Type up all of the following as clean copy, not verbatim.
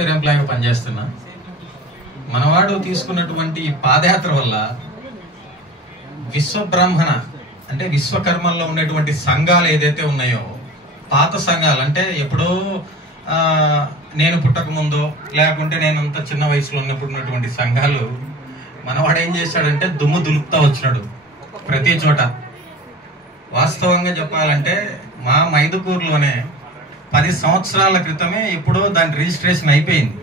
Software ఎంప్లాయీగా పనిచేస్తున్నా. మనవాడు తీసుకున్నటువంటి పాదయాత్ర వల్ల విశ్వబ్రాహ్మణ అంటే విశ్వకర్మల్లో ఉన్నటువంటి సంఘాలు ఏదైతే ఉన్నాయో, పాత సంఘాలు అంటే ఎప్పుడో నేను పుట్టక ముందో లేకుంటే నేను అంత చిన్న వయసులో ఉన్నటువంటి సంఘాలు మనవాడు ఏం చేశాడంటే దుమ్ము దులుపుతా వచ్చినాడు ప్రతి చోట. వాస్తవంగా చెప్పాలంటే మా మైదుకూరులోనే 10 సంవత్సరాల క్రితమే ఎప్పుడో దాని రిజిస్ట్రేషన్ అయిపోయింది.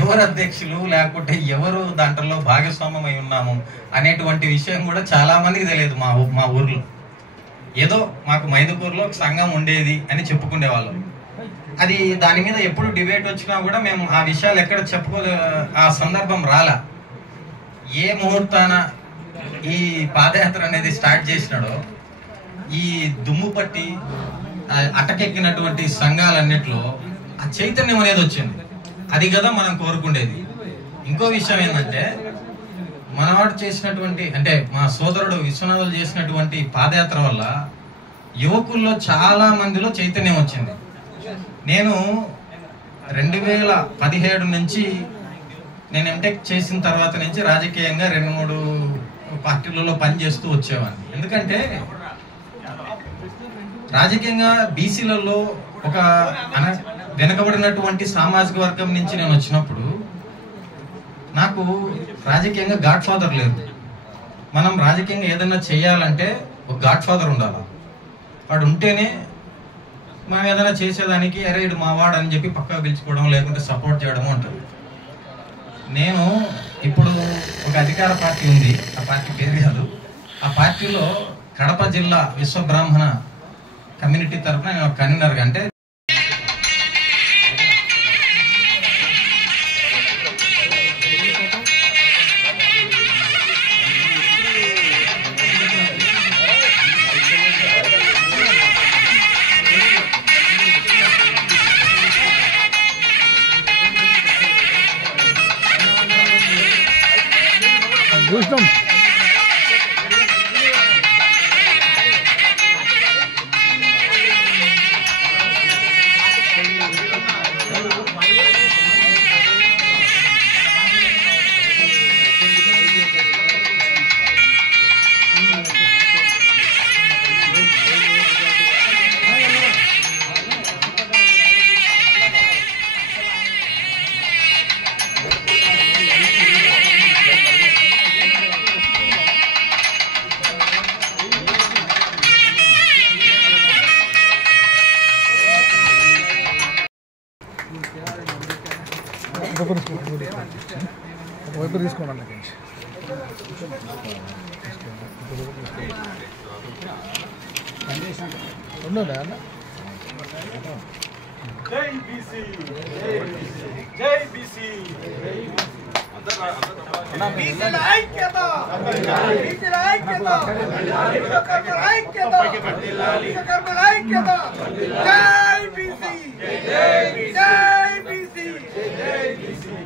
ఎవరు అధ్యక్షులు లేకుంటే ఎవరు దాంట్లో భాగస్వామ్యమై ఉన్నాము అనేటువంటి విషయం కూడా చాలా మందికి తెలియదు. మా ఊర్లో ఏదో మాకు మైదుకూరులో ఒక సంఘం ఉండేది అని చెప్పుకునేవాళ్ళం. అది దాని మీద ఎప్పుడు డిబేట్ వచ్చినా కూడా మేము ఆ విషయాలు ఎక్కడ ఆ సందర్భం రాలా. ఏ ముహూర్తాన ఈ పాదయాత్ర అనేది స్టార్ట్ చేసినాడో ఈ దుమ్ము పట్టి అటకెక్కినటువంటి సంఘాలన్నిట్లో ఆ చైతన్యం అనేది వచ్చింది. అది కదా మనం కోరుకునేది. ఇంకో విషయం ఏంటంటే మనవాడు చేసినటువంటి అంటే మా సోదరుడు విశ్వనాథులు చేసినటువంటి పాదయాత్ర వల్ల యువకుల్లో చాలా మందిలో చైతన్యం వచ్చింది. నేను 2017 నుంచి నేను ఎంటెక్ చేసిన తర్వాత నుంచి రాజకీయంగా 2-3 పార్టీలలో పనిచేస్తూ వచ్చేవాడిని. ఎందుకంటే రాజకీయంగా బీసీలలో ఒక వెనకబడినటువంటి సామాజిక వర్గం నుంచి నేను వచ్చినప్పుడు నాకు రాజకీయంగా గాడ్ ఫాదర్ లేదు. మనం రాజకీయంగా ఏదైనా చేయాలంటే ఒక గాడ్ ఫాదర్ ఉండాలి. వాడు ఉంటేనే మనం ఏదైనా చేసేదానికి అరే ఇడు మావాడు అని చెప్పి పక్కకు పిలుచుకోవడం లేకుంటే సపోర్ట్ చేయడం ఉంటుంది. నేను ఇప్పుడు ఒక అధికార పార్టీ ఉంది, ఆ పార్టీ పేరు కాదు. ఆ పార్టీలో కడప జిల్లా విశ్వబ్రాహ్మణ కమ్యూనిటీ తరఫున నేను ఒక కన్వీనర్గా అంటే వైపు తీసుకోండి. ఉండదా జై బీసీ, జై బీసీ, బీసీల ఐక్యత, బీసీల ఐక్యత, విశ్వకర్మల ఐక్యత, విశ్వకర్మల ఐక్యత. జై బీసీ, జై బీసీ, జై బీసీ.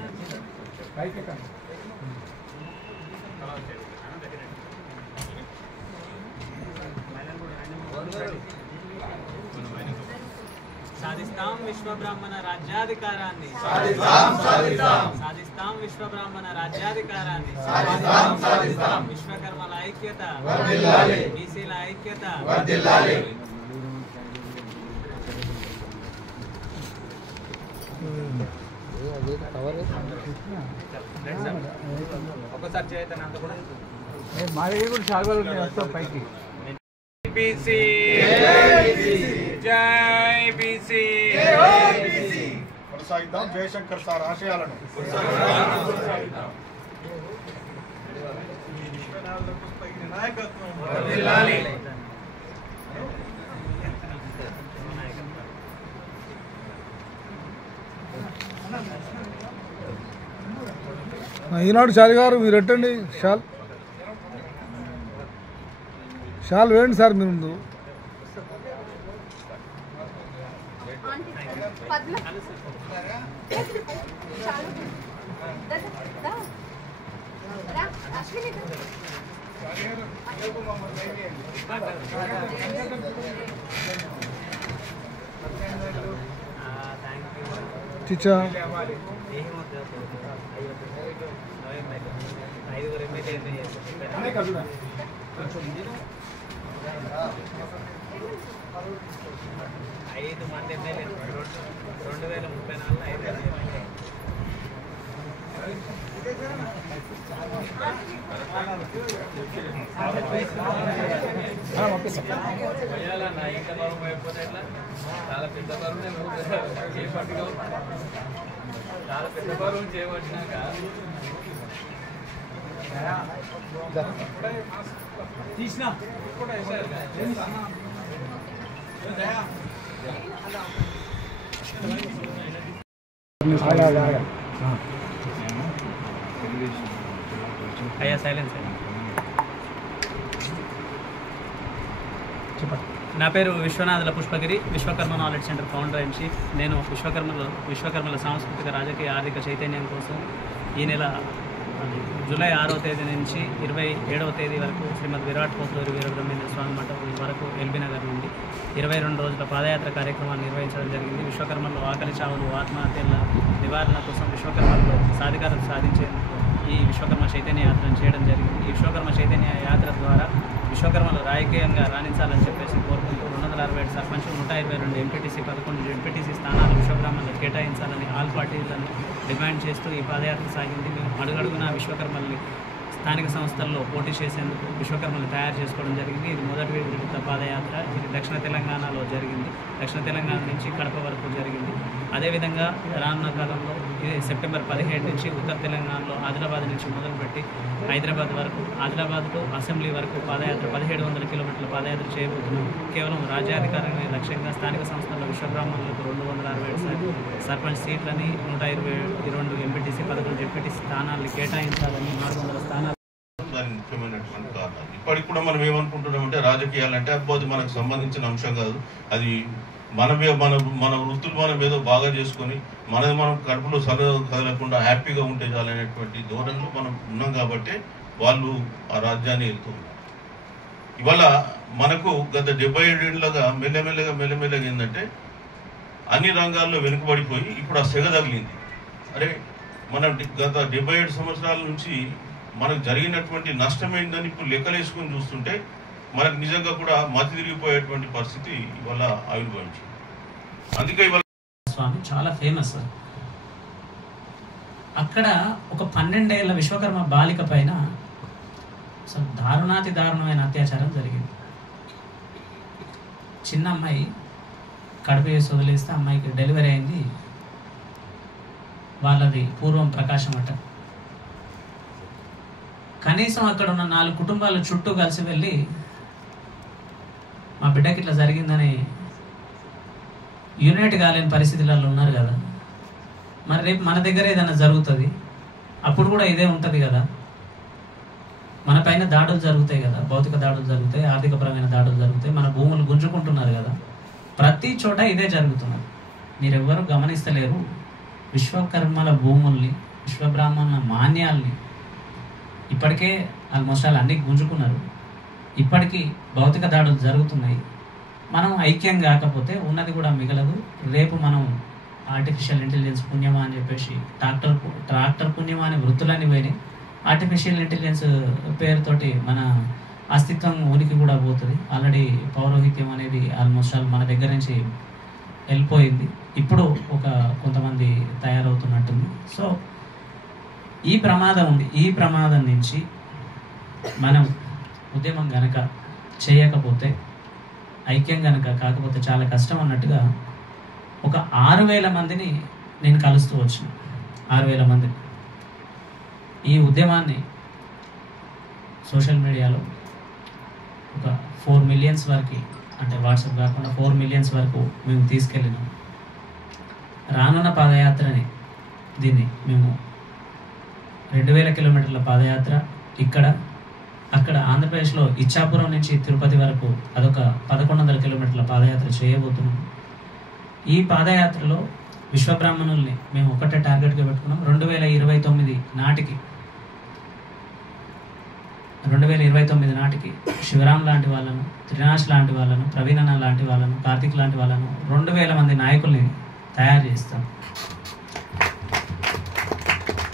సాధిస్తాం విశ్వబ్రాహ్మణ రాజ్యాధికారాన్ని, సాధిస్తాం విశ్వబ్రాహ్మణ రాజ్యాధికారాన్ని, విశ్వకర్మల ఐక్యత, బీసీల ఐక్యత. ఒకసారి చేయతాను అంత కూడా మా దగ్గర కూడా శాల్వాలు ఉన్నాయి, వస్తాం పైకి. బీసీ, జై బీసీ, కొనసాగిద్దాం జయశంకర్ సార్ ఆశయాలను. ఈనాడు చారి గారు మీరు ఎట్టండి షాల్ వేయండి సార్. మీరు ముందు చిచ్చా ఐదు మంది ఎమ్మెల్యేలు 2034 5 ఎమ్మెల్యేలు. నా ఇంత బరువు అయిపోతే ఎట్లా? చాలా పెద్ద బరువు నేను చేపట్టుకో, చాలా పెద్ద బరువు చేపట్టినాక తీసినా అయ్యా సైలెన్స్. నా పేరు Vishwanathula Pushpagiri, Vishwakarma knowledge centre founder and chief. నేను విశ్వకర్మల సాంస్కృతిక రాజకీయ ఆర్థిక చైతన్యం కోసం ఈ నెల జూలై 6వ తేదీ నుంచి 27వ తేదీ వరకు శ్రీమద్ విరాట్ కోట్లూరి వీరబ్రహ్మేంద్ర స్వామి మఠం వరకు ఎల్బీ నగర్ నుండి 22 రోజుల పాదయాత్ర కార్యక్రమాన్ని నిర్వహించడం జరిగింది. విశ్వకర్మల్లో ఆకలి చావులు, ఆత్మహత్యల నివారణ కోసం విశ్వకర్మల్లో సాధికారత సాధించేందుకు ఈ విశ్వకర్మ చైతన్య యాత్రను చేయడం జరిగింది. ఈ విశ్వకర్మ చైతన్య యాత్ర ద్వారా విశ్వకర్మలు రాజకీయంగా రాణించాలని చెప్పేసి కోరుకుంటూ 267 సర్పంచ్, 122 ఎంపీటీసీ, 11 జెడ్పీటీసీ స్థానాలు విశ్వబ్రాహ్మణులకు కేటాయించాలని ఆల్ పార్టీలను డిమాండ్ చేస్తూ ఈ పాదయాత్ర సాగింది. మేము అడుగడుగున విశ్వకర్మల్ని స్థానిక సంస్థల్లో పోటీ చేసేందుకు విశ్వకర్మలు తయారు చేసుకోవడం జరిగింది. ఇది మొదటి విడత పాదయాత్ర. ఇది దక్షిణ తెలంగాణలో జరిగింది. దక్షిణ తెలంగాణ నుంచి కడప వరకు జరిగింది. అదేవిధంగా రానున్న కాలంలో ఇది సెప్టెంబర్ 17 నుంచి ఉత్తర తెలంగాణలో ఆదిలాబాద్ నుంచి మొదలుపెట్టి హైదరాబాద్ వరకు, ఆదిలాబాద్ టు అసెంబ్లీ వరకు పాదయాత్ర 1700 కిలోమీటర్ల పాదయాత్ర చేయబోతున్నాం. కేవలం రాజ్యాధికారమే లక్ష్యంగా స్థానిక సంస్థల్లో విశ్వబ్రాహ్మణులకు 267 సర్పంచ్ సీట్లని, 122 ఎంపీటీసీ, 11 జెడ్పీటీసీ స్థానాలను కేటాయించాలని, 400 స్థానాలు. దాని ముఖ్యమైనటువంటి కారణాలు. ఇప్పటికి కూడా మనం ఏమనుకుంటున్నామంటే రాజకీయాలంటే అబ్బోది మనకు సంబంధించిన అంశం కాదు, అది మన వృత్తులు మనం ఏదో బాగా చేసుకొని మనది మనం కడుపులో కదలకుండా హ్యాపీగా ఉంటే చాలనేటువంటి ధోరణిలో మనం ఉన్నాం కాబట్టి వాళ్ళు ఆ రాజ్యాన్ని వెళ్తుంది. ఇవాళ మనకు గత 77 ఏళ్ళగా మెల్లమెల్లగా ఏంటంటే అన్ని రంగాల్లో వెనుకబడిపోయి ఇప్పుడు ఆ సెగ తగిలింది. అరే మనం గత 77 సంవత్సరాల నుంచి మనకు జరిగినటువంటి నష్టం ఏంటని ఇప్పుడు లెక్కలేసుకొని చూస్తుంటే మనకు నిజంగా కూడా మతి తిరిగిపోయేటువంటి పరిస్థితి ఇవాళ ఆవిర్భవించింది. అందుకే ఇవాళ స్వామి చాలా ఫేమస్. అక్కడ ఒక 12 ఏళ్ల విశ్వకర్మ బాలిక పైన అసలు దారుణాతి దారుణమైన అత్యాచారం జరిగింది. చిన్న అమ్మాయి కడుపు వేసి వదిలేస్తే అమ్మాయికి డెలివరీ అయింది. వాళ్ళది పూర్వం ప్రకాశం అట. కనీసం అక్కడ ఉన్న 4 కుటుంబాలు చుట్టూ కలిసి వెళ్ళి మా బిడ్డకి ఇట్లా జరిగిందని యూనిట్ కాలేని పరిస్థితులలో ఉన్నారు కదా. మరి రేపు మన దగ్గర ఏదైనా జరుగుతుంది, అప్పుడు కూడా ఇదే ఉంటుంది కదా. మన పైన దాడులు జరుగుతాయి కదా, భౌతిక దాడులు జరుగుతాయి, ఆర్థికపరమైన దాడులు జరుగుతాయి, మన భూములు గుంజుకుంటున్నారు కదా. ప్రతి చోట ఇదే జరుగుతున్నది. మీరెవ్వరూ గమనిస్తలేరు. విశ్వకర్మల భూముల్ని, విశ్వబ్రాహ్మణ మాన్యాల్ని ఇప్పటికే ఆల్మోస్ట్ ఆల్ అన్ని గుంజుకున్నారు. ఇప్పటికీ భౌతిక దాడులు జరుగుతున్నాయి. మనం ఐక్యం కాకపోతే ఉన్నది కూడా మిగలదు. రేపు మనం ఆర్టిఫిషియల్ ఇంటెలిజెన్స్ పుణ్యమా అని చెప్పేసి ట్రాక్టర్ పుణ్యమా అనే వృత్తులన్నీ పోయినాయి. ఆర్టిఫిషియల్ ఇంటెలిజెన్స్ పేరుతోటి మన అస్తిత్వం ఉనికి కూడా పోతుంది. ఆల్రెడీ పౌరోహిత్యం అనేది ఆల్మోస్ట్ ఆల్ మన దగ్గర నుంచి వెళ్ళిపోయింది. ఇప్పుడు కొంతమంది తయారవుతున్నట్టుంది. సో ఈ ప్రమాదం ఉంది. ఈ ప్రమాదం నుంచి మనం ఉద్యమం గనక చేయకపోతే, ఐక్యం గనక కాకపోతే చాలా కష్టం అన్నట్టుగా ఒక 6000 మందిని నేను కలుస్తూ వచ్చిన. 6000 మందిని ఈ ఉద్యమాన్ని సోషల్ మీడియాలో ఒక 4 మిలియన్స్ వరకు, అంటే వాట్సాప్ కాకుండా 4 మిలియన్స్ వరకు మేము తీసుకెళ్ళినాం. రానున్న పాదయాత్రని దీన్ని మేము 2000 కిలోమీటర్ల పాదయాత్ర అక్కడ ఆంధ్రప్రదేశ్లో ఇచ్చాపురం నుంచి తిరుపతి వరకు అదొక 1100 కిలోమీటర్ల పాదయాత్ర చేయబోతున్నాం. ఈ పాదయాత్రలో విశ్వబ్రాహ్మణుల్ని మేము ఒకటే టార్గెట్గా పెట్టుకున్నాం. 2029 నాటికి శివరాం లాంటి వాళ్ళను, త్రినాష్ లాంటి వాళ్ళను, ప్రవీణన్న లాంటి వాళ్ళను, కార్తిక్ లాంటి వాళ్ళను 2000 మంది నాయకుల్ని తయారు చేస్తాం.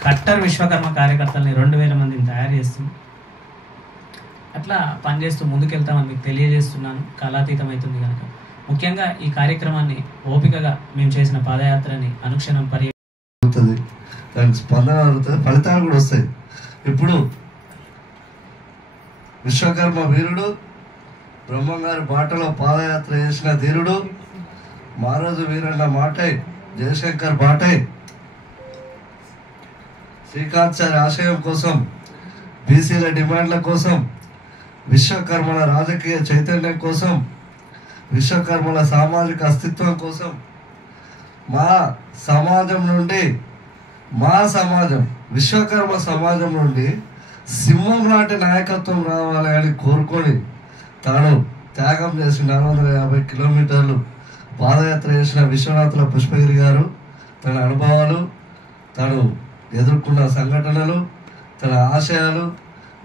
కట్టర్ విశ్వకర్మ కార్యకర్తల్ని 2000 మందిని తయారు చేస్తుంది. అట్లా పనిచేస్తూ ముందుకెళ్తామని మీకు తెలియజేస్తున్నాను. కాలాతీతం అవుతుంది కనుక ముఖ్యంగా ఈ కార్యక్రమాన్ని ఓపికగా మేము చేసిన పాదయాత్రని అనుక్షణం అవుతుంది, దానికి స్పందన అవుతుంది, ఫలితాలు కూడా వస్తాయి. ఇప్పుడు విశ్వకర్మ వీరుడు, బ్రహ్మంగారి బాటలో పాదయాత్ర చేసిన ధీరుడు, మారోజు వీరన్న మాటై, జయశంకర్ బాటై, శ్రీకాంత్ సార్ ఆశయం కోసం, బీసీల డిమాండ్ల కోసం, విశ్వకర్మల రాజకీయ చైతన్యం కోసం, విశ్వకర్మల సామాజిక అస్తిత్వం కోసం, మా సమాజం నుండి, మా సమాజం విశ్వకర్మ సమాజం నుండి సింహం లాంటి నాయకత్వం రావాలి అని కోరుకొని తాను త్యాగం చేసి 450 కిలోమీటర్లు పాదయాత్ర చేసిన విశ్వనాథుల పుష్పగిరి గారు తన అనుభవాలు, తను ఎదుర్కొన్న సంఘటనలు, తన ఆశయాలు,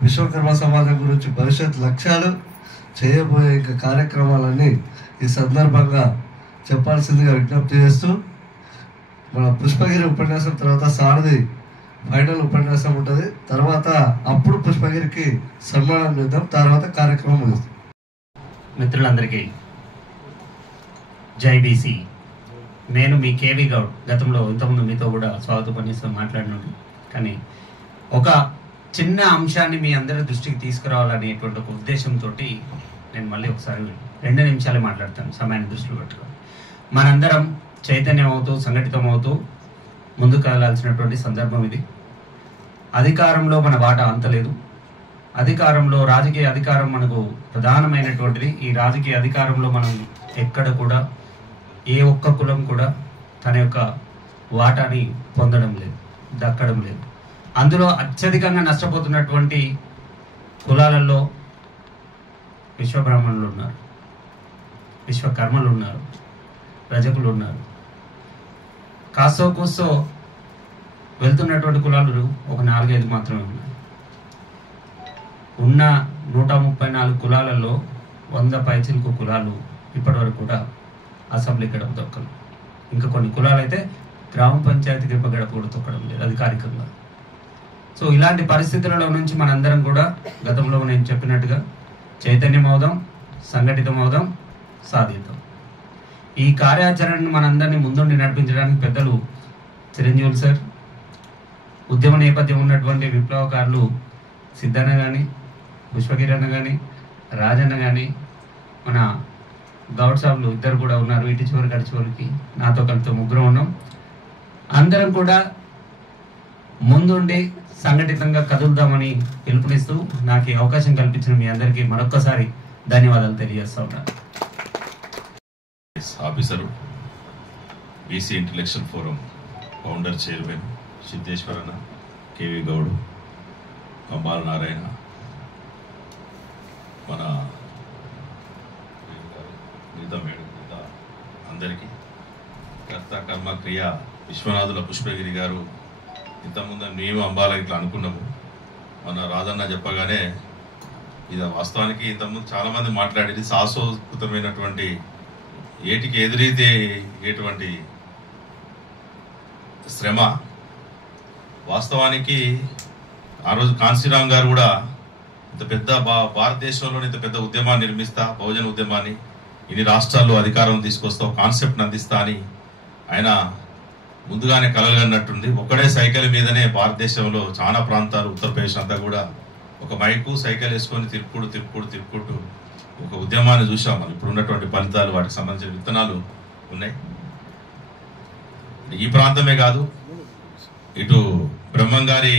విశ్వకర్మ సమాజం గురించి భవిష్యత్ లక్ష్యాలు, చేయబోయే ఇంకా కార్యక్రమాలన్నీ ఈ సందర్భంగా చెప్పాల్సిందిగా విజ్ఞప్తి చేస్తూ, మన పుష్పగిరి ఉపన్యాసం తర్వాత సారథి ఫైనల్ ఉపన్యాసం ఉంటుంది. తర్వాత అప్పుడు పుష్పగిరికి సన్మానం చేద్దాం, తర్వాత కార్యక్రమం ముగిస్తాం. మిత్రులందరికీ జై బీసీ. నేను మీ కేవీ గౌడ్. గతంలో ఇంతకుముందు మీతో కూడా స్వాగత ఉపన్యాసం మాట్లాడినాను, కానీ ఒక చిన్న అంశాన్ని మీ అందరి దృష్టికి తీసుకురావాలనేటువంటి ఒక ఉద్దేశంతో నేను మళ్ళీ ఒకసారి 2 నిమిషాలే మాట్లాడతాను, సమయాన్ని దృష్టిలో పెట్టుకొని. మనందరం చైతన్యం అవుతూ సంఘటితం అవుతూ ముందుకు కదలాల్సినటువంటి సందర్భం ఇది. అధికారంలో మన వాటా అంతలేదు. అధికారంలో రాజకీయ అధికారం మనకు ప్రధానమైనటువంటిది. ఈ రాజకీయ అధికారంలో మనం ఎక్కడ కూడా ఏ ఒక్క కులం కూడా తన యొక్క వాటాని పొందడం లేదు, దక్కడం లేదు. అందులో అత్యధికంగా నష్టపోతున్నటువంటి కులాలలో విశ్వబ్రాహ్మణులు ఉన్నారు, విశ్వకర్మలు ఉన్నారు, రజకులు ఉన్నారు. కాస్తో కూస్తో వెళ్తున్నటువంటి కులాలు ఒక 4-5 మాత్రమే ఉన్నాయి. ఉన్న 134 కులాలలో 100 పైచిలకు కులాలు ఇప్పటి వరకు కూడా అసెంబ్లీ గడప తొక్కలు. ఇంకా కొన్ని కులాలు అయితే గ్రామ పంచాయతీ గడప కూడా తొక్కడం లేదు అధికారికంగా. సో ఇలాంటి పరిస్థితులలో నుంచి మనందరం కూడా గతంలో నేను చెప్పినట్టుగా చైతన్యం అవుదాం, సంఘటితం అవుదాం, సాధిద్దాం. ఈ కార్యాచరణను మనందరినీ ముందుండి నడిపించడానికి పెద్దలు చిరంజీవులు సార్, ఉద్యమ నేపథ్యం ఉన్నటువంటి విప్లవకారులు సిద్ధన్న కానీ, పుష్పగిరి అన్న కానీ, రాజన్న కానీ, మన గౌడ్ సాబ్లు ఇద్దరు కూడా ఉన్నారు. ఇటు చివరికి అటు చివరికి నాతో కలిసి 3 ఉన్నాం. అందరం కూడా ముందుండి సంఘటితంగా కదులుదామని పిలుపునిస్తూ నాకు ఈ అవకాశం కల్పించిన మీ అందరికీ మరొక్కసారి ధన్యవాదాలు తెలియజేస్తా ఉన్నాను. Officer, BC intellectual forum founder chairman సిద్ధేశ్వరన్న, కేవీ గౌడ్, కంబాల నారాయణ, మన మిగతా మేడం, అందరికీ కర్త కర్మ క్రియ విశ్వనాథుల పుష్పగిరి గారు. ఇంతకుముందు మేము అంబాల ఇట్లా అనుకున్నాము. మన రాజన్న చెప్పగానే ఇది వాస్తవానికి ఇంతకుముందు చాలా మంది మాట్లాడేది శాశ్వతమైనటువంటి ఏటికి ఎదురైతే ఎటువంటి శ్రమ. వాస్తవానికి ఆ రోజు కాంశీరామ్ గారు కూడా ఇంత పెద్ద భారతదేశంలోని ఇంత పెద్ద ఉద్యమాన్ని నిర్మిస్తా, బహుజన ఉద్యమాన్ని ఇన్ని రాష్ట్రాల్లో అధికారం తీసుకొస్తా, కాన్సెప్ట్ని అందిస్తా అని ఆయన ముందుగానే కలగన్నట్టుంది. ఒక్కడే సైకిల్ మీదనే భారతదేశంలో చాలా ప్రాంతాలు, ఉత్తరప్రదేశ్ అంతా కూడా ఒక మైకు సైకిల్ వేసుకొని తిరుక్కుంటూ ఒక ఉద్యమాన్ని చూసాం. మనం ఇప్పుడు ఉన్నటువంటి ఫలితాలు, వాటికి సంబంధించిన విత్తనాలు ఉన్నాయి. ఈ ప్రాంతమే కాదు, ఇటు బ్రహ్మంగారి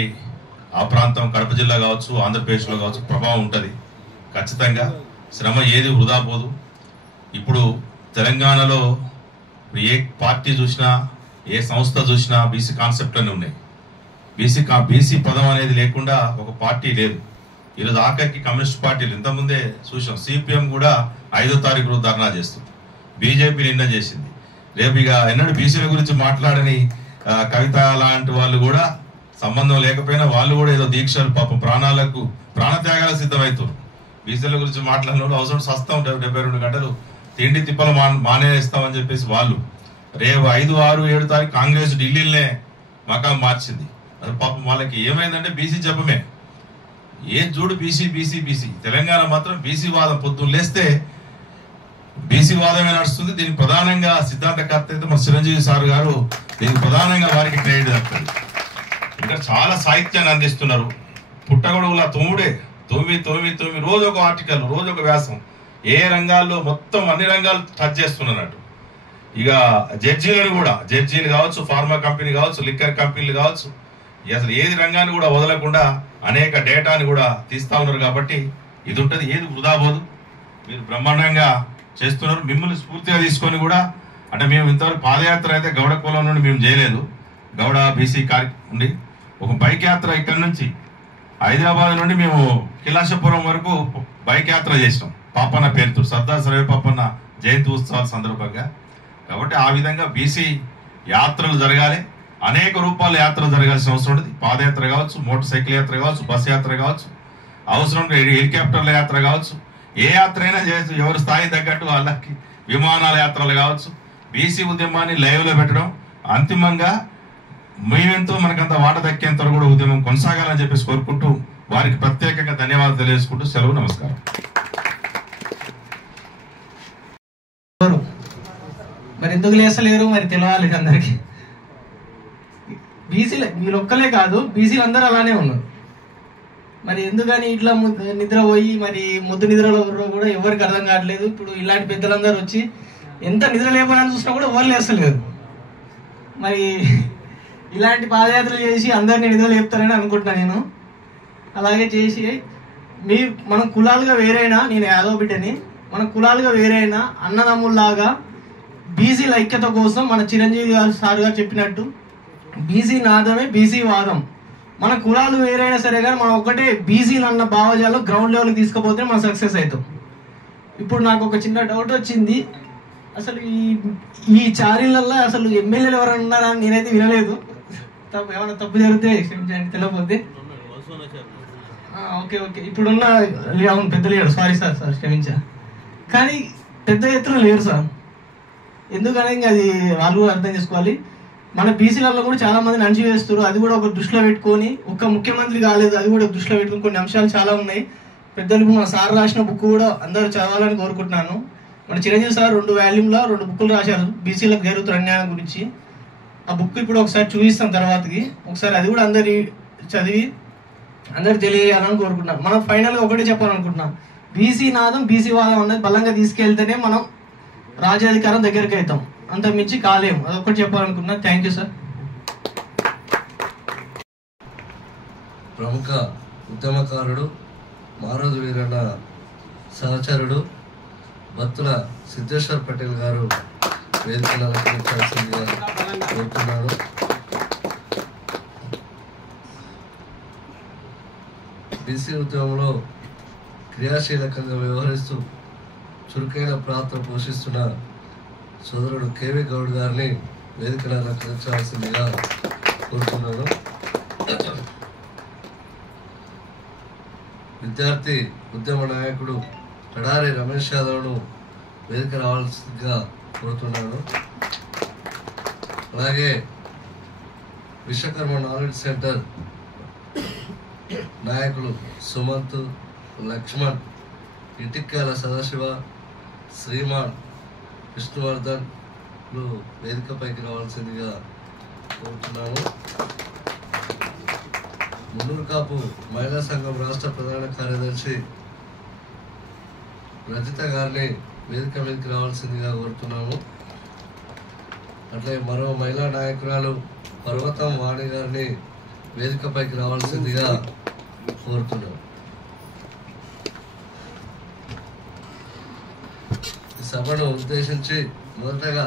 ఆ ప్రాంతం, కడప జిల్లా కావచ్చు, ఆంధ్రప్రదేశ్లో కావచ్చు, ప్రభావం ఉంటుంది ఖచ్చితంగా. శ్రమ ఏది వృధా పోదు. ఇప్పుడు తెలంగాణలో ఏ పార్టీ చూసినా, ఏ సంస్థ చూసినా బీసీ కాన్సెప్ట్ అన్నీ ఉన్నాయి. బీసీ పదం అనేది లేకుండా ఒక పార్టీ లేదు. ఈరోజు ఆఖరికి కమ్యూనిస్ట్ పార్టీలు, ఇంతకుముందే చూసాం, సిపిఎం కూడా 5వ తారీఖు రోజు ధర్నా చేస్తుంది. బీజేపీ నిన్న చేసింది. రేపు ఇక ఎన్నడూ బీసీల గురించి మాట్లాడని కవిత లాంటి వాళ్ళు కూడా, సంబంధం లేకపోయినా వాళ్ళు కూడా ఏదో దీక్షలు, పాపం ప్రాణత్యాగాలకు సిద్ధమవుతారు. బీసీల గురించి మాట్లాడిన అవసరం సస్తా ఉంటారు. 72 గంటలు తిండి తిప్పలు మానేస్తామని చెప్పేసి వాళ్ళు రేపు 5, 6, 7 తారీఖు కాంగ్రెస్ ఢిల్లీలోనే మకాం మార్చింది. అది పాపం వాళ్ళకి ఏమైందంటే బీసీ జపమే, ఏ చూడు బీసీ బీసీ బీసీ. తెలంగాణ మాత్రం బీసీ వాదం పొద్దున్న లేస్తే బీసీ వాదమే నడుస్తుంది. దీనికి ప్రధానంగా సిద్ధాంతకర్త అయితే మన చిరంజీవి సార్ గారు దీనికి ప్రధానంగా వారికి క్రెడిట్ దక్కుతుంది. ఇంకా చాలా సాహిత్యాన్ని అందిస్తున్నారు. పుట్టగొడుగులా తొమ్మిది రోజు ఒక ఆర్టికల్, రోజు ఒక వ్యాసం, ఏ రంగాల్లో మొత్తం అన్ని రంగాలు టచ్ చేస్తున్నట్టు. ఇక జడ్జీలు కావచ్చు, ఫార్మా కంపెనీ కావచ్చు, లిక్కర్ కంపెనీలు కావచ్చు, అసలు ఏది రంగాన్ని కూడా వదలకుండా అనేక డేటాని కూడా తీస్తా ఉన్నారు. కాబట్టి ఇది ఉంటుంది, ఏది వృధా పోదు. మీరు బ్రహ్మాండంగా చేస్తున్నారు. మిమ్మల్ని స్ఫూర్తిగా తీసుకొని కూడా, అంటే మేము ఇంతవరకు పాదయాత్ర అయితే గౌడ కులం నుండి మేము చేయలేదు, గౌడ బీసీ ఉండి ఒక బైక్ యాత్ర ఇక్కడి నుంచి హైదరాబాద్ నుండి మేము కిలాషపురం వరకు బైక్ యాత్ర చేసినాం పాపన్న పేరుతో, సర్దార్ సర్వే పాపన్న జయంతి ఉత్సవాల సందర్భంగా. కాబట్టి ఆ విధంగా బీసీ యాత్రలు జరగాలి, అనేక రూపాల యాత్రలు జరగాల్సిన అవసరం ఉంటుంది. పాదయాత్ర కావచ్చు, మోటార్ సైకిల్ యాత్ర కావచ్చు, బస్ యాత్ర కావచ్చు, అవసరం హెలికాప్టర్ల యాత్ర కావచ్చు, ఏ యాత్ర అయినా చేయొచ్చు. ఎవరి స్థాయి తగ్గట్టు వాళ్ళకి విమానాల యాత్రలు కావచ్చు. బీసీ ఉద్యమాన్ని లైవ్లో పెట్టడం, అంతిమంగా మేమెంతో మనకంత వాట దక్కేంత కూడా ఉద్యమం కొనసాగాలని చెప్పేసి కోరుకుంటూ వారికి ప్రత్యేకంగా ధన్యవాదాలు తెలియజేసుకుంటూ సెలవు, నమస్కారం. మరి ఎందుకు లేసలేరు మరి తెలియాలి అందరికి. బీసీలు వీళ్ళొక్కలే కాదు, బీసీలు అందరూ అలానే ఉన్నారు. మరి ఎందుకని ఇట్లా నిద్రపోయి మరి ముద్దు నిద్రలో కూడా ఎవరికి అర్థం కావట్లేదు. ఇప్పుడు ఇలాంటి పెద్దలందరూ వచ్చి ఎంత నిద్ర లేపడానికి చూసినా కూడా ఎవరు లేస్తలేరు. మరి ఇలాంటి పాదయాత్రలు చేసి అందరినీ నిద్ర లేపుతారని అనుకుంటున్నాను నేను. అలాగే చేసి మనం కులాలుగా వేరైనా, నేను యాదవ్ బిడ్డని, మన కులాలుగా వేరైనా అన్నదమ్ముల్లాగా బీసీల ఐక్యత కోసం మన చిరంజీవి గారు సార్ గారు చెప్పినట్టు బీసీ నాదమే బీసీ వాదం. మన కులాలు వేరైనా సరే కానీ మనం ఒకటే బీసీలు అన్న భావజాలం గ్రౌండ్ లెవెల్కి తీసుకుపోతే మనం సక్సెస్ అవుతాం. ఇప్పుడు నాకు ఒక చిన్న డౌట్ వచ్చింది, అసలు ఈ చారీలల్లో అసలు ఎమ్మెల్యేలు ఎవరైనా ఉన్నారా అని నేనైతే వినలేదు. ఏమైనా తప్పు జరిగితే క్షమించండి, తెలియకపోతే. ఓకే ఇప్పుడున్న అవును పెద్ద లేడు, సారీ సార్ క్షమించా. కానీ పెద్ద ఎత్తున లేరు సార్. ఎందుకని అది వాళ్ళు కూడా అర్థం చేసుకోవాలి. మన బీసీలలో కూడా చాలా మందిని అణచివేస్తారు. అది కూడా ఒక దృష్టిలో పెట్టుకొని, ఒక్క ముఖ్యమంత్రి కాలేదు, అది కూడా దృష్టిలో పెట్టుకుని కొన్ని అంశాలు చాలా ఉన్నాయి. పెద్దలకు మన సార్ రాసిన బుక్ కూడా అందరూ చదవాలని కోరుకుంటున్నాను. మన చిరంజీవి సార్ 2 వాల్యూమ్లో 2 బుక్కులు రాశారు బీసీలకు జరుగుతున్న అన్యాయం గురించి. ఆ బుక్ ఇప్పుడు ఒకసారి చూపిస్తాం తర్వాతకి, ఒకసారి అది కూడా అందరి చదివి అందరికి తెలియజేయాలని కోరుకుంటున్నాను. మనం ఫైనల్గా ఒకటే చెప్పాలనుకుంటున్నాం, బీసీ నాదం బీసీ వాదం అనేది బలంగా తీసుకెళ్తేనే మనం రాజ్యాధికారం దగ్గరికి అవుతాం, అంత మించి కాలేము. అదొకటి చెప్పాలనుకున్నా. Thank you sir. ప్రముఖ ఉద్యమకారుడు మారోజు వీరన్న సహచరుడు భక్తుల సిద్ధేశ్వర్ పటేల్ గారు వేదికను అలంకరించాల్సిందిగా కోరుతున్నాను. బీసీ ఉద్యమంలో క్రియాశీలకంగా వ్యవహరిస్తూ చురుకైన పాత్ర పోషిస్తున్న సోదరుడు కేవీ గౌడ్ గారిని వేదికను అలంకరించాల్సిందిగా కోరుతున్నాను. విద్యార్థి ఉద్యమ నాయకుడు కడారి రమేష్ యాదవ్ను వేదిక రావాల్సిందిగా కోరుతున్నాను. అలాగే విశ్వకర్మ నాలెడ్జ్ సెంటర్ నాయకులు సుమంత్, లక్ష్మణ్, ఇటిక్యాల సదాశివ, శ్రీమాన్, విష్ణువర్ధన్లు వేదికపైకి రావాల్సిందిగా కోరుతున్నాను. మున్నూరు కాపు మహిళా సంఘం రాష్ట్ర ప్రధాన కార్యదర్శి రజిత గారిని వేదిక మీదకి రావాల్సిందిగా కోరుతున్నాము. అట్లే మరో మహిళా నాయకురాలు పర్వతం వాణి గారిని వేదికపైకి రావాల్సిందిగా కోరుతున్నాము. ఈ సభను ఉద్దేశించి మొదటగా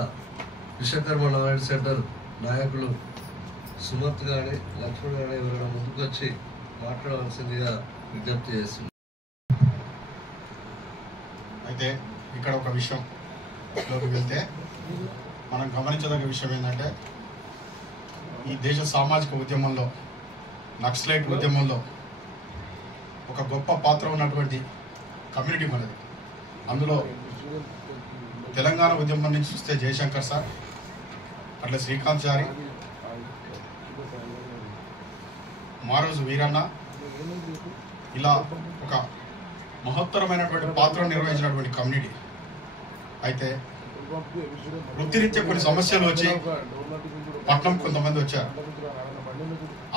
విశ్వకర్మ నాలెడ్జ్ సెంటర్ నాయకులు సుమత్ గాని, లక్ష్మణ్ గాని ఎవరైనా ముందుకు వచ్చి మాట్లాడవలసిందిగా విజ్ఞప్తి చేస్తుంది. అయితే ఇక్కడ ఒక విషయంలోకి వెళ్తే మనం గమనించదగ్గ విషయం ఏంటంటే, ఈ దేశ సామాజిక ఉద్యమంలో, నక్సలైట్ ఉద్యమంలో ఒక గొప్ప పాత్ర ఉన్నటువంటి కమ్యూనిటీ మనది. అందులో తెలంగాణ ఉద్యమం నుంచి చూస్తే జయశంకర్ సార్, అట్లా శ్రీకాంత్ చారి, మారోజు వీరన్న ఇలా ఒక మహత్తరమైనటువంటి పాత్ర నిర్వహించినటువంటి కమ్యూనిటీ. అయితే వృత్తిరీత్యా కొన్ని సమస్యలు వచ్చి పట్నం కొంతమంది వచ్చారు.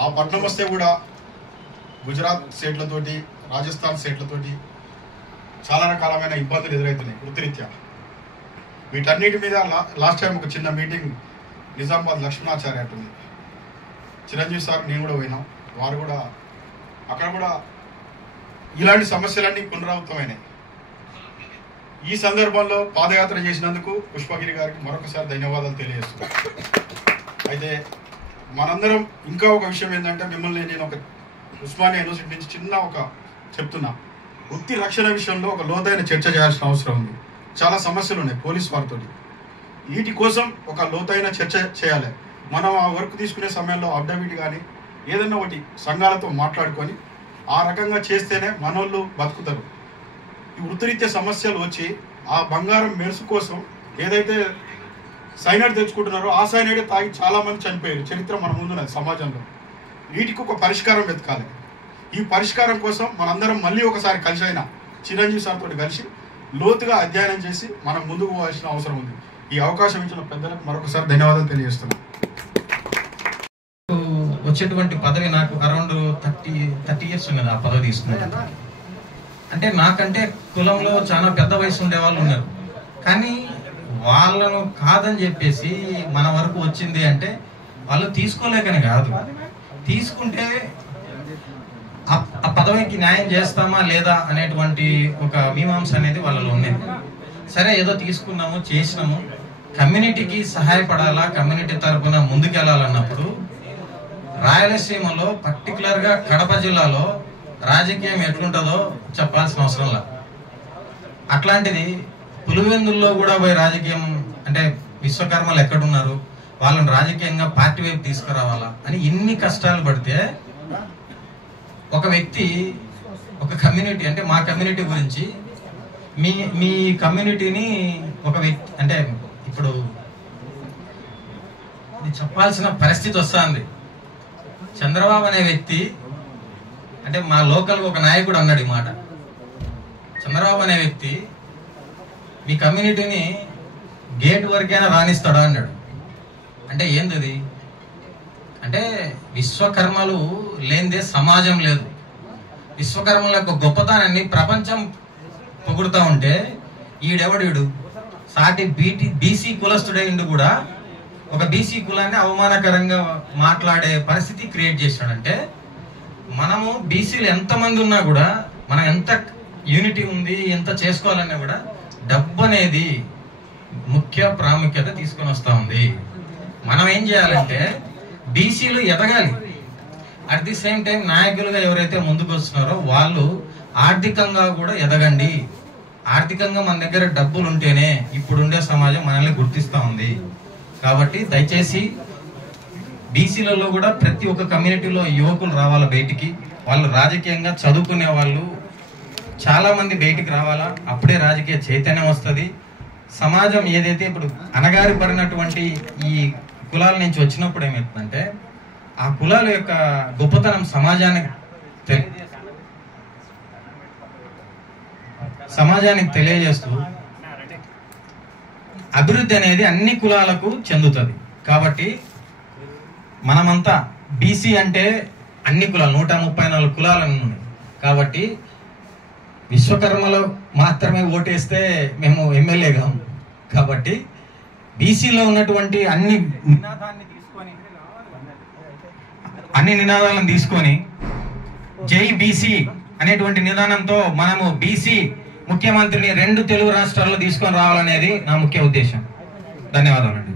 ఆ పట్నం వస్తే కూడా గుజరాత్ స్టేట్లతోటి, రాజస్థాన్ స్టేట్లతోటి చాలా రకాలమైన ఇబ్బందులు ఎదురవుతున్నాయి వృత్తిరీత్యా. వీటన్నిటి మీద లాస్ట్ టైం ఒక చిన్న మీటింగ్ నిజామాబాద్ లక్ష్మణాచార్య అంటుంది, చిరంజీవి సార్ నేను కూడా పోయినాం. వారు కూడా అక్కడ కూడా ఇలాంటి సమస్యలన్నీ పునరావృతమైనాయి. ఈ సందర్భంలో పాదయాత్ర చేసినందుకు పుష్పగిరి గారికి మరొకసారి ధన్యవాదాలు తెలియజేస్తున్నాను. అయితే మనందరం ఇంకా ఒక విషయం ఏంటంటే, మిమ్మల్ని నేను ఒక ఉస్మానియా యూనివర్సిటీ నుంచి చిన్న ఒక చెప్తున్నా, వృత్తి రక్షణ విషయంలో ఒక లోతైన చర్చ చేయాల్సిన అవసరం ఉంది. చాలా సమస్యలు ఉన్నాయి పోలీస్ వారితో. వీటి కోసం ఒక లోతైన చర్చ చేయాలి. మనం ఆ వర్క్ తీసుకునే సమయంలో అఫిడవిట్ కానీ ఏదైనా ఒకటి సంఘాలతో మాట్లాడుకొని ఆ రకంగా చేస్తేనే మనోళ్ళు బతుకుతారు. ఈ వృత్తిరీత్యా సమస్యలు వచ్చి ఆ బంగారం మెరుసు కోసం ఏదైతే సైనైడ్ తెచ్చుకుంటున్నారో ఆ సైనైడే తాగి చాలా మంది చనిపోయారు. చరిత్ర మన ముందున్నది సమాజంలో. వీటికి ఒక పరిష్కారం వెతకాలి. ఈ పరిష్కారం కోసం మనందరం మళ్ళీ ఒకసారి కలిసి అయినా చిరంజీవి సార్ తోటి కలిసి లోతుగా అధ్యయనం చేసి మనం ముందుకు పోవాల్సిన అవసరం ఉంది. ఈ అవకాశం ఇచ్చిన పెద్దలకు మరొకసారి ధన్యవాదాలు తెలియజేస్తున్నాను. వచ్చేటువంటి పదవి నాకు అరౌండ్ 30 ఇయర్స్ ఉన్నది ఆ పదవి తీసుకున్నాను. అంటే నాకంటే కులంలో చాలా పెద్ద వయసు ఉండే వాళ్ళు ఉన్నారు. కానీ వాళ్ళను కాదని చెప్పేసి మన వరకు వచ్చింది అంటే వాళ్ళు తీసుకోలేకనే కాదు, తీసుకుంటే ఆ పదవికి న్యాయం చేస్తామా లేదా అనేటువంటి ఒక మీమాంస అనేది వాళ్ళలో ఉన్నది. సరే ఏదో తీసుకున్నాము, చేసినాము, కమ్యూనిటీకి సహాయపడాలా, కమ్యూనిటీ తరఫున ముందుకెళ్లాలన్నప్పుడు రాయలసీమలో పర్టికులర్గా కడప జిల్లాలో రాజకీయం ఎట్లుంటుందో చెప్పాల్సిన అవసరం లేదు. అట్లాంటిది పులివెందుల్లో కూడా పోయి రాజకీయం అంటే విశ్వకర్మలు ఎక్కడున్నారు, వాళ్ళని రాజకీయంగా పార్టీ వైపు తీసుకురావాలా అని ఇన్ని కష్టాలు పడితే ఒక వ్యక్తి ఒక కమ్యూనిటీ అంటే మా కమ్యూనిటీ గురించి మీ కమ్యూనిటీని ఒక వ్యక్తి అంటే ఇప్పుడు చెప్పాల్సిన పరిస్థితి వస్తుంది. చంద్రబాబు అనే వ్యక్తి అంటే మా లోకల్ ఒక నాయకుడు అన్నాడు ఈ మాట, చంద్రబాబు అనే వ్యక్తి మీ కమ్యూనిటీని గేట్ వరకైనా రాణిస్తాడా అన్నాడు. అంటే ఏంది అంటే విశ్వకర్మలు లేనిదే సమాజం లేదు. విశ్వకర్మల యొక్క గొప్పతనాన్ని ప్రపంచం పొగుడుతూ ఉంటే ఈడెవడు సాటి బీసీ కులస్తుడైండు కూడా ఒక బీసీ కులాన్ని అవమానకరంగా మాట్లాడే పరిస్థితి క్రియేట్ చేశాడంటే మనము బీసీలు ఎంతమంది ఉన్నా కూడా మనం ఎంత యూనిటీ ఉంది, ఎంత చేసుకోవాలన్నా కూడా డబ్బు అనేది ముఖ్య ప్రాముఖ్యత తీసుకొని వస్తూ ఉంది. మనం ఏం చేయాలంటే బీసీలు ఎదగాలి, అట్ ది సేమ్ టైం నాయకులుగా ఎవరైతే ముందుకు వస్తున్నారో వాళ్ళు ఆర్థికంగా కూడా ఎదగండి. ఆర్థికంగా మన దగ్గర డబ్బులు ఉంటేనే ఇప్పుడుండే సమాజం మనల్ని గుర్తిస్తూ ఉంది. కాబట్టి దయచేసి బీసీలలో కూడా ప్రతి ఒక్క కమ్యూనిటీలో యువకులు రావాలా బయటికి. వాళ్ళు రాజకీయంగా చదువుకునే వాళ్ళు చాలా మంది బయటికి రావాలా, అప్పుడే రాజకీయ చైతన్యం వస్తుంది. సమాజం ఏదైతే ఇప్పుడు అణగారి పడినటువంటి ఈ కులాల నుంచి వచ్చినప్పుడు ఏమవుతుందంటే ఆ కులాల యొక్క గొప్పతనం సమాజానికి తెలియజేస్తూ అభివృద్ధి అనేది అన్ని కులాలకు చెందుతుంది. కాబట్టి మనమంతా బీసీ అంటే అన్ని కులాలు 134 కులాలు ఉన్నాయి. కాబట్టి విశ్వకర్మలో మాత్రమే ఓటేస్తే మేము ఎమ్మెల్యే కాము. కాబట్టి బీసీలో ఉన్నటువంటి అన్ని నినాదాలను తీసుకొని జై బీసీ అనేటువంటి నిదానంతో మనము బీసీ ముఖ్యమంత్రిని 2 తెలుగు రాష్ట్రాల్లో తీసుకొని రావాలనేది నా ముఖ్య ఉద్దేశం. ధన్యవాదాలండి.